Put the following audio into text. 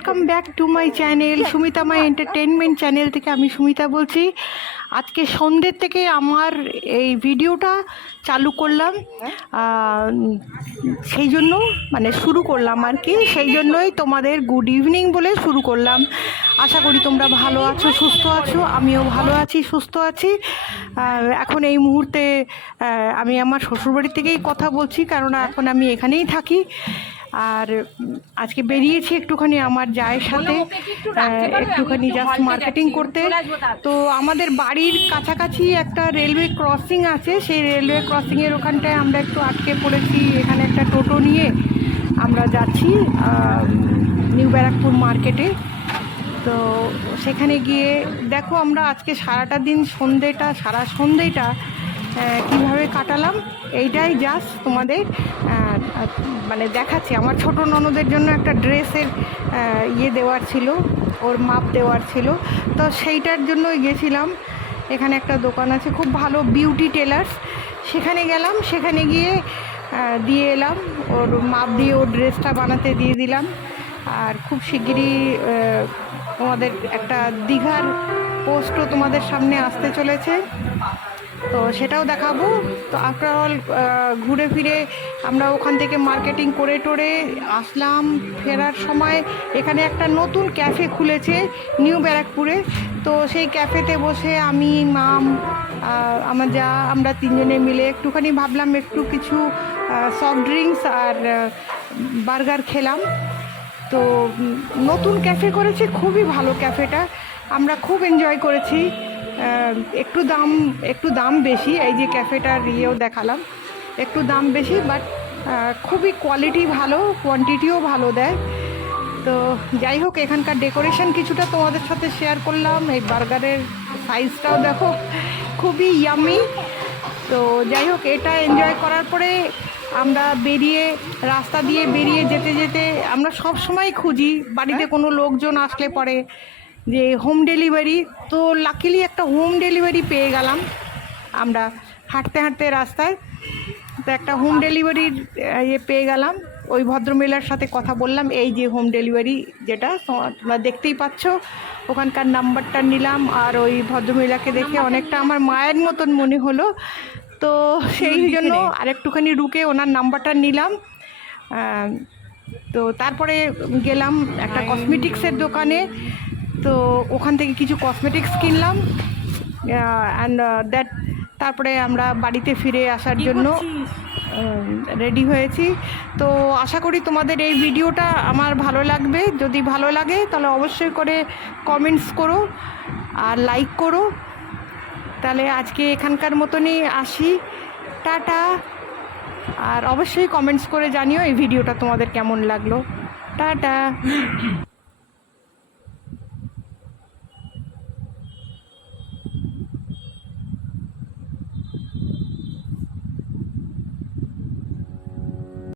Welcome back to my channel Sumita my entertainment channel থেকে আমি সুমিতা বলছি। আজকে সন্ধ্যের থেকে আমার এই ভিডিওটা চালু করলাম, সেই জন্য মানে শুরু করলাম আর কি, সেই জন্যই তোমাদের গুড ইভিনিং বলে শুরু করলাম। আশা করি তোমরা ভালো আছো, সুস্থ আছো। আমিও ভালো আছি, সুস্থ আছি। এখন এই মুহূর্তে আমি আমার শ্বশুরবাড়ি থেকেই কথা বলছি, কারণ এখন আমি এখানেই থাকি। আর আজকে বেরিয়েছি একটুখানি আমার জায়ের সাথে একটুখানি জাস্ট মার্কেটিং করতে। তো আমাদের বাড়ির কাছাকাছি একটা রেলওয়ে ক্রসিং আছে, সেই রেলওয়ে ক্রসিংয়ের ওখানটায় আমরা একটু আটকে পড়েছি। এখানে একটা টোটো নিয়ে আমরা যাচ্ছি নিউ ব্যারাকপুর মার্কেটে। তো সেখানে গিয়ে দেখো আমরা আজকে সারাটা দিন সারা সন্ধ্যেটা কীভাবে কাটালাম, এইটাই জাস্ট তোমাদের মানে দেখাচ্ছি। আমার ছোট ননদের জন্য একটা ড্রেসের দেওয়ার ছিল, ওর মাপ দেওয়ার ছিল, তো সেইটার জন্যই গেছিলাম। এখানে একটা দোকান আছে খুব ভালো, বিউটি টেলার্স, সেখানে গেলাম। সেখানে গিয়ে দিয়ে এলাম, ওর মাপ দিয়ে ওর ড্রেসটা বানাতে দিয়ে দিলাম। আর খুব শিগগিরই তোমাদের একটা দীঘার পোস্টও তোমাদের সামনে আসতে চলেছে, তো সেটাও দেখাবো। তো আফটার অল ঘুরে ফিরে আমরা ওখান থেকে মার্কেটিং করে টোরে আসলাম। ফেরার সময় এখানে একটা নতুন ক্যাফে খুলেছে নিউ ব্যারাকপুরে, তো সেই ক্যাফেতে বসে আমি, মাম, আমার যা, আমরা তিনজনে মিলে একটুখানি ভাবলাম একটু কিছু সফট ড্রিঙ্কস আর বার্গার খেলাম। তো নতুন ক্যাফে করেছে, খুবই ভালো ক্যাফেটা, আমরা খুব এনজয় করেছি। একটু দাম বেশি, এই যে ক্যাফেটার দেখালাম, একটু দাম বেশি, বাট খুবই কোয়ালিটি ভালো, কোয়ান্টিটিও ভালো দেয়। তো যাই হোক, এখানকার ডেকোরেশন কিছুটা তোমাদের সাথে শেয়ার করলাম। এই বার্গারের সাইজটাও দেখো, খুবই ইয়ামি। তো যাই হোক, এটা এনজয় করার পরে আমরা রাস্তা দিয়ে বেরিয়ে যেতে যেতে আমরা সব সময় খুঁজি বাড়িতে কোনো লোকজন আসলে পরে যে হোম ডেলিভারি, তো লাকিলি একটা হোম ডেলিভারি পেয়ে গেলাম। আমরা হাঁটতে হাঁটতে রাস্তায় তো একটা হোম ডেলিভারির পেয়ে গেলাম। ওই ভদ্রমহিলার সাথে কথা বললাম, এই যে হোম ডেলিভারি যেটা তোমরা দেখতেই পাচ্ছ, ওখানকার নাম্বারটা নিলাম। আর ওই ভদ্রমহিলাকে দেখে অনেকটা আমার মায়ের মতন মনে হলো, তো সেই জন্য আরেকটুখানি রুকে ওনার নাম্বারটা নিলাম। তো তারপরে গেলাম একটা কসমেটিক্সের দোকানে, তো ওখান থেকে কিছু কসমেটিক্স কিনলাম অ্যান্ড তারপরে আমরা বাড়িতে ফিরে আসার জন্য রেডি হয়েছি। তো আশা করি তোমাদের এই ভিডিওটা আমার ভালো লাগবে। যদি ভালো লাগে তাহলে অবশ্যই করে কমেন্টস করো আর লাইক করো। তাহলে আজকে এখানকার মতনই আসি, টাটা। আর অবশ্যই কমেন্টস করে জানিও এই ভিডিওটা তোমাদের কেমন লাগলো। টাটা।